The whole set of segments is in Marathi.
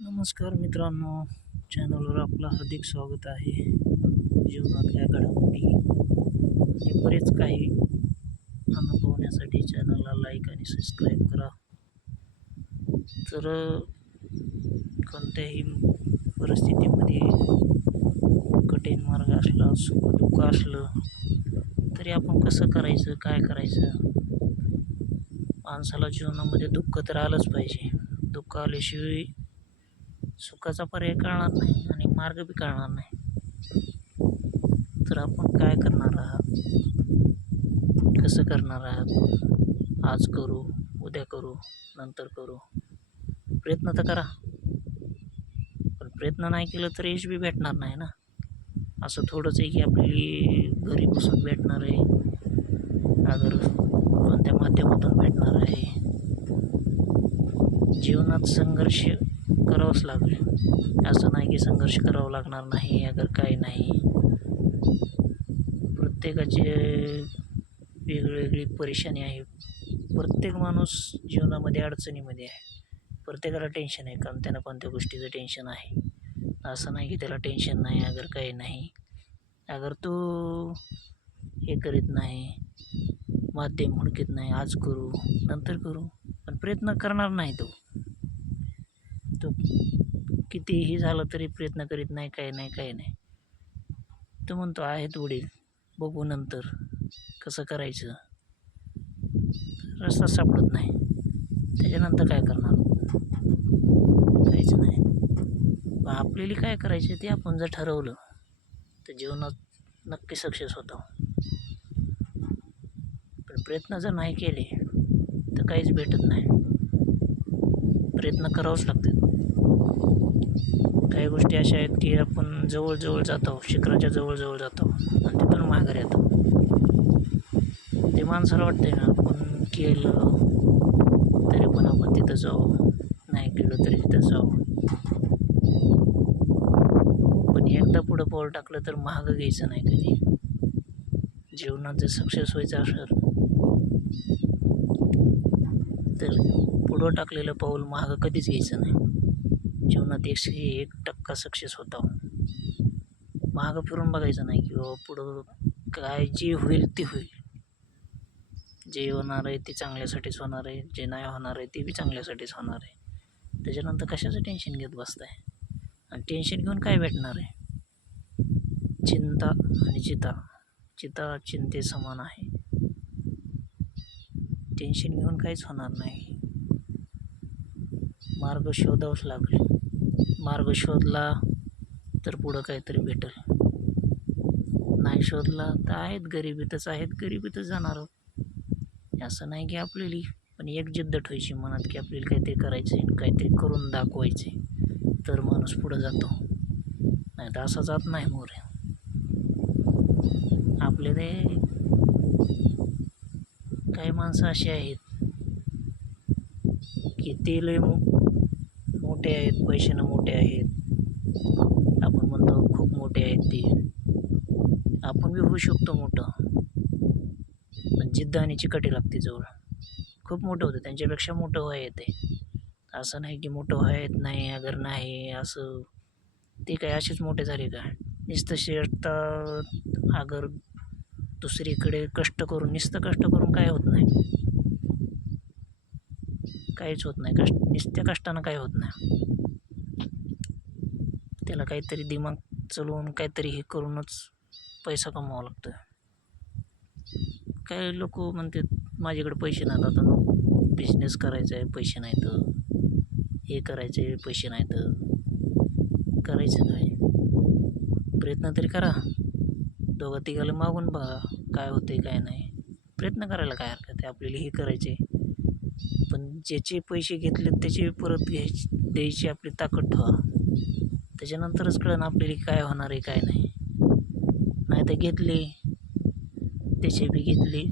नमस्कार मित्रांनो चॅनलवर आपलं हार्दिक स्वागत आहे. जीवनातल्या घडामोडी. हे बरेच काही अनुभवण्यासाठी चॅनलला लाईक आणि सबस्क्राईब करा. तर कोणत्याही परिस्थितीमध्ये कठीण मार्ग असला सुख दुःख असलं तरी आपण कसं करायचं काय करायचं? माणसाला जीवनामध्ये दुःख तर आलंच पाहिजे. दुःख आल्याशिवाय सुखाचा पर्याय कळणार नाही आणि मार्ग बी कळणार नाही. तर आपण काय करणार आहात? कसं करणार आहात? आज करू उद्या करू नंतर करू? प्रयत्न तर करा. पण प्रयत्न नाही केलं तर यश बी भेटणार नाही ना? असं थोडंच आहे की आपली घरी बसून भेटणार आहे. अगर कोणत्या माध्यमातून भेटणार आहे. जीवनात संघर्ष करावंच लागेल. असं नाही की संघर्ष करावं लागणार नाही अगर काही नाही. प्रत्येकाचे वेगवेगळी परेशानी आहे प्रत्येक माणूस जीवनामध्ये अडचणीमध्ये आहे. प्रत्येकाला टेन्शन आहे कारण त्यांना कोणत्या गोष्टीचं टेन्शन आहे. असं नाही की त्याला टेन्शन नाही अगर काही नाही. अगर तो हे करीत नाही माध्यम हुडकीत नाही आज करू नंतर करू पण प्रयत्न करणार नाही तो. तो कितीही झालं तरी प्रयत्न करीत नाही काय नाही काय नाही. तो म्हणतो आहेत वडील बघू नंतर कसं करायचं. रस्ता सापडत नाही. त्याच्यानंतर काय करणार? काहीच नाही. पण आपल्याला काय करायचं ते आपण जर ठरवलं तर जीवनात नक्की सक्सेस होतो. पण प्रयत्न जर नाही केले तर काहीच भेटत नाही. प्रयत्न करावंच लागतात. काही गोष्टी अशा आहेत की आपण जवळजवळ जातो शिखराच्या जवळजवळ जातो आणि तिथून माघार येतो. ते माणसाला वाटते ना आपण केलं तरी पण आपण तिथं जाऊ नाही केलं तरी तिथं जाऊ. पण एकदा पुढं पाऊल टाकलं तर महाग घ्यायचं नाही कधी. जीवनात जर सक्सेस व्हायचं असेल तर पुढं टाकलेलं पाऊल महाग कधीच घ्यायचं नाही. जीवनात एकशे एक टक्का सक्सेस होता. मागं फिरून बघायचं नाही की बाबा पुढं काय जे होईल ते होईल. जे होणार आहे ते चांगल्यासाठीच होणार आहे जे नाही होणार आहे ते बी चांगल्यासाठीच होणार आहे. त्याच्यानंतर कशाचं टेन्शन घेत बसताय? आणि टेन्शन घेऊन काय भेटणार आहे? चिंता आणि चिता चिता चिंते समान आहे. टेन्शन घेऊन काहीच होणार नाही. मार्ग शोधावंच लागले. मार्ग शोधला तर पुढं काहीतरी भेटेल. नाही शोधला तर आहेत गरिबीतच आहेत गरिबीतच जाणार. आहोत असं नाही की आपल्याला पण एक जिद्द ठेवायची मनात की आपल्याला काहीतरी करायचं आहे काहीतरी करून दाखवायचे तर माणूस पुढं जातो. नाही तर असा जात नाही मोरे. आपले ते काही माणसं अशी आहेत की ते लय मोठे आहेत पैशानं मोठे आहेत. आपण म्हणतो खूप मोठे आहेत ते. आपण बी होऊ शकतो मोठं. पण जिद्द आणि चिकटी लागते जवळ. खूप मोठं होतं त्यांच्यापेक्षा मोठं व्हाय येते असं नाही की मोठं व्हायत नाही अगर नाही असं. ते काय असेच मोठे झाले का? नुसतं शेरता अगर दुसरीकडे कष्ट करून नुसतं कष्ट करून काय होत नाही? काहीच होत नाही. कष्ट नुसत्या कष्टानं काही होत नाही. त्याला काहीतरी दिमाग चलवून काहीतरी हे करूनच पैसा कमवावा लागतो काही लोक म्हणतात माझ्याकडे पैसे नाहीत आता बिझनेस करायचा आहे पैसे नाहीत. हे करायचं आहे पैसे नाहीत. करायचं काय? प्रयत्न तरी करा. दोघं तिघाला मागून बघा काय होते काय नाही. प्रयत्न करायला काय हरकत आहे? आपल्याला हे करायचे पण ज्याचे पैसे घेतले त्याचे परत घ्यायचे द्यायची आपली ताकद ठेवा. त्याच्यानंतरच कळण आपल्याला काय होणार आहे काय नाही. नाही तर घेतले त्याचे बी घेतले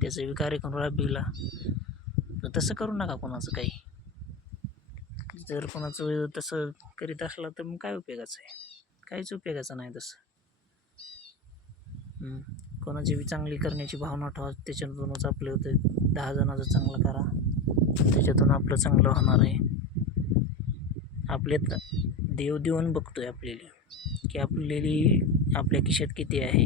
त्याचा बी कार्यक्रम राबविला. तर तसं करू नका कोणाचं काही. जर कोणाचं तसं करीत असला तर मग काय उपयोगाचं आहे? काहीच उपयोगाचं नाही तसं. कोणाची बी चांगली करण्याची भावना ठेवा त्याच्यातूनच आपले होते. दहा जणाचं चांगलं करा. त्याच्यातून आपलं चांगलं होणार आहे. आपल्यात देव देऊन बघतो आहे आपल्याला. की आपलेली आपल्या खिशात किती आहे?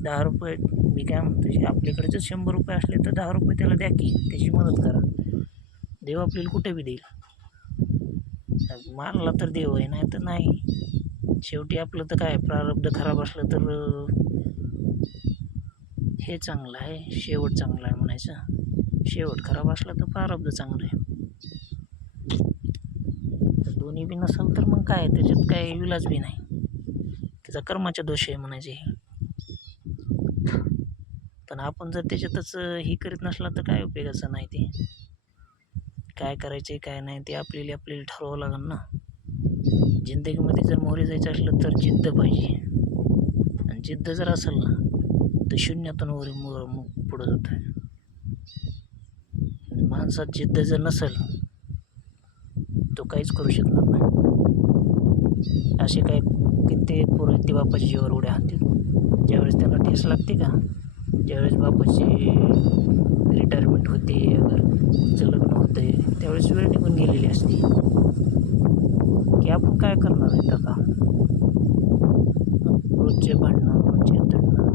दहा रुपये मी काय म्हणतो आपल्याकडे जर शंभर रुपये असले तर दहा रुपये त्याला द्या की त्याची मदत करा. देव आपल्याला कुठे बी देईल. मानला तर देव आहे नाही तर नाही. शेवटी आपलं तर काय प्रारब्ध खराब असलं तर हे चांगलं आहे शेवट चांगला आहे म्हणायचं. शेवट खराब असला तर प्रारब्ध चांगलं आहे. तर दोन्ही बी नसेल तर मग काय? त्याच्यात काय विलाज बी नाही. त्याचा कर्माचा दोष आहे म्हणायचे पण आपण जर त्याच्यातच हे ही करीत नसला तर काय उपयोगाचं नाही ते? काय करायचे काय नाही ते आपल्याला आपल्याला ठरवावं लागेल ना. जिंदगीमध्ये जर मोरे जायचं असलं तर जिद्द पाहिजे. आणि जिद्द जर असेल ना तर शून्यातून वर मोर पुढं जातो आहे माणसात जिद्द जर नसेल तो काहीच करू शकणार नाही. असे काय कित्येक पोरं ते बापाची जीवर उड्या आणतील? ज्यावेळेस त्यांना ठेस लागते का? ज्यावेळेस बापाची रिटायरमेंट होते अगर पुढचं लग्न होतं त्यावेळेस वेळ निघून गेलेली असते. की आपण काय करणार आहेत का रोजचे भांडण रोजचे तडणं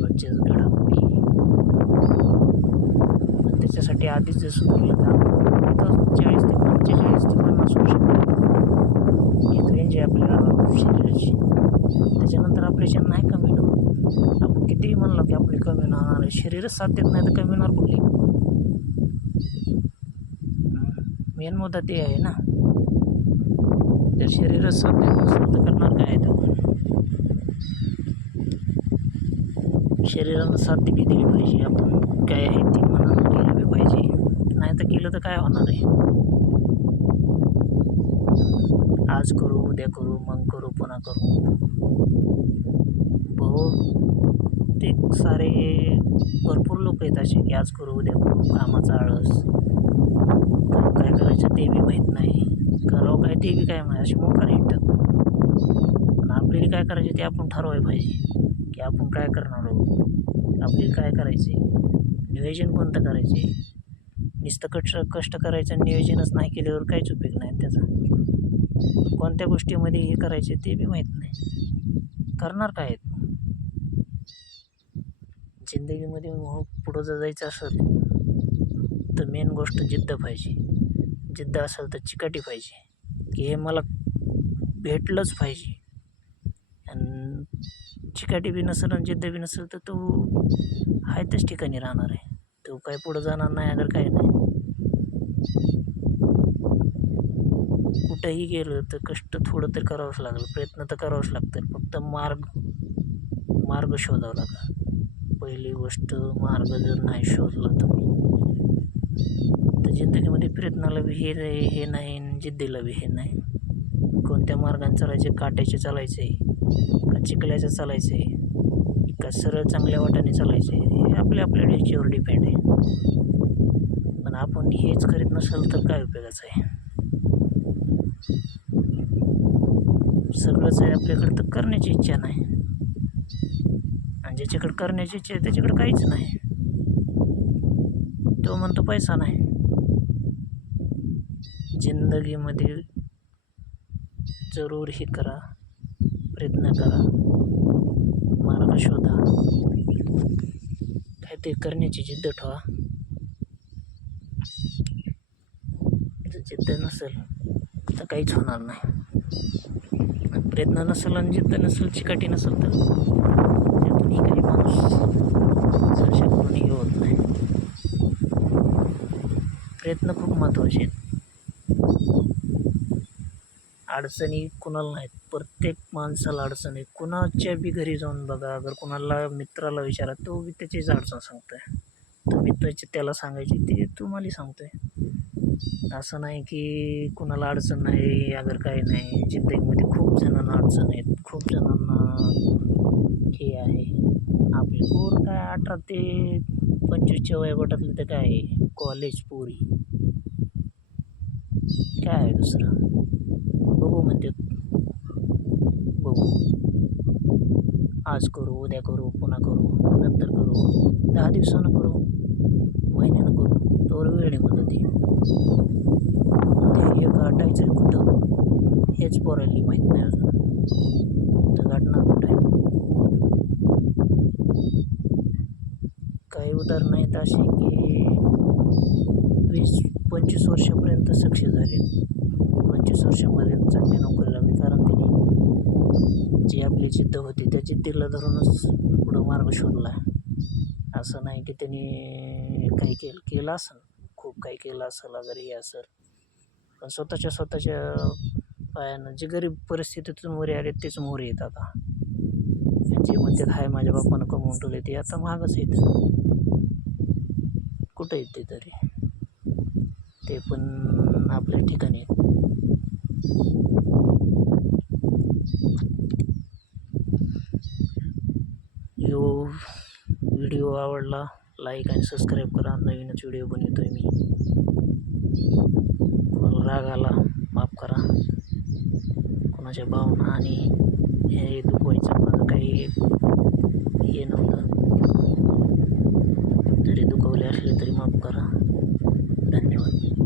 रोजचेच घडामोडी आणि त्याच्यासाठी आधीच जर सुधारलं तर आपण आता चाळीस ते पंचेचाळीस ते पन्नास वर्ष एक रेंज आहे आपल्या शरीराची. त्याच्यानंतर ऑपरेशन नाही कमी होणार आपण कितीही म्हणलं की आपली कमी होणार शरीरच साथ देत नाही तर कमी होणार कुठली? मेन मुद्दा ते आहे ना. तर शरीरच साथ देत नसेल तर करणार काय आहे आपण शरीरानं साथ दिली दिली पाहिजे आपण काय आहे ती म्हणा. आता केलं तर काय होणार आहे? आज करू उद्या करू मग करू पुन्हा करू. बहुतेक सारे भरपूर लोक आहेत असे की आज करू उद्या करू कामाचा आळस. करू काय करायचं ते बी माहीत नाही. करावं काय ते बी काय माहीत असे मोकार येतात पण आपल्याला काय करायचे ते आपण ठरवायला पाहिजे. की आपण काय करणार आहोत? आपल्याला काय करायचे नियोजन कोणतं करायचे नुसतं कष्ट कष्ट करायचं नियोजनच नाही केल्यावर काहीच उपयोग नाही त्याचा. कोणत्या गोष्टीमध्ये हे करायचे ते बी माहीत नाही. करणार काय आहेत? जिंदगीमध्ये मग पुढं जर जायचं असेल तर मेन गोष्ट जिद्द पाहिजे. जिद्द असेल तर चिकाटी पाहिजे. की हे मला भेटलंच पाहिजे. आणि चिकाटी बी नसेल आणि जिद्द बी नसेल तर तो आहे त्याच ठिकाणी राहणार आहे. तो काय पुढं जाणार नाही अगर काय नाही. कुठंही गेलं तर कष्ट थोडं तर करावंच लागेल. प्रयत्न तर करावंच लागतं फक्त मार्ग मार्ग शोधावा लागेल. पहिली गोष्ट मार्ग जर नाही शोधला तुम्ही तर जिंदगीमध्ये प्रयत्नाला बी हे हे नाही जिद्दीला बी हे नाही. कोणत्या मार्गाने चालायचे? काट्याचे चालायचे का चिखल्याचं चालायचं आहे का सरळ चांगल्या वाटाने चालायचे? आपल्या आपल्या ह्याच्यावर डिपेंड आहे. पण आपण हेच करीत नसेल तर काय उपयोगाचं आहे? सगळंच आहे आपल्याकडं तर करण्याची इच्छा नाही. आणि ज्याच्याकडे करण्याची इच्छा आहे त्याच्याकडे काहीच नाही. तो म्हणतो पैसा नाही. जिंदगीमध्ये जरूर हे करा प्रयत्न करा. मार्ग शोधा. ते करण्याची जिद्द ठेवा. जर जिद्द नसेल तर काहीच होणार नाही. प्रयत्न नसेल आणि जिद्द नसेल चिकाटी नसेल तर त्यातूनही काही माणूस सहसा होत नाही. प्रयत्न खूप महत्त्वाचे आहेत. अडचणी कुणाला नाहीत. प्रत्येक माणसाला अडचण आहे. कुणाच्या बी घरी जाऊन बघा अगर कुणाला मित्राला विचारा तो बी त्याचीच अडचण सांगतो आहे तर मित्राची त्याला सांगायची ते तुम्हाला सांगतो आहे असं नाही की कुणाला अडचण नाही अगर काही नाही. जिंदगीमध्ये खूप जणांना अडचण आहेत. खूप जणांना हे आहे. आपले पोर काय अठरा ते पंचवीसच्या वयोगटातले तर काय आहे? कॉलेज पोरी. काय आहे दुसरं? हो म्हणते. बघू. आज करू उद्या करू पुन्हा करू नंतर करू दहा दिवसानं करू महिन्यानं करू तोवर वेळ निघून जाते. ते हे गाठायचं कुठं? हेच पोरायला माहीत नाही अजून. तर गाठणार कुठं आहे? काही उदाहरणं आहेत अशी की वीस पंचवीस वर्षापर्यंत सक्सेस झाले पंचवीस वर्षापर्यंत चांगली नोकरी लागली. कारण त्यांनी जी आपली जिद्द होती त्या जिद्दीला धरूनच पुढं मार्ग शोधला. असं नाही की त्यांनी काही केलं केलं असेल. खूप काही केलं असेल अगर हे असेल पण स्वतःच्या स्वतःच्या पायानं जे गरीब परिस्थितीतून मोरे आले तेच मोरे येत आता. जे म्हणतात हाय माझ्या बापानं कमवून ठेवले ते आता महागच येत कुठं येते तरी? ते पण आपल्या ठिकाणी यो व्हिडिओ आवडला लाईक आणि सबस्क्राईब करा. नवीनच व्हिडिओ बनवतो आहे मी. कोणाला राग आला माफ करा. कोणाच्या भावना आणि हे दुखवायचं माझं काही हे नव्हतं. जरी दुखवले असले तरी माफ करा. धन्यवाद.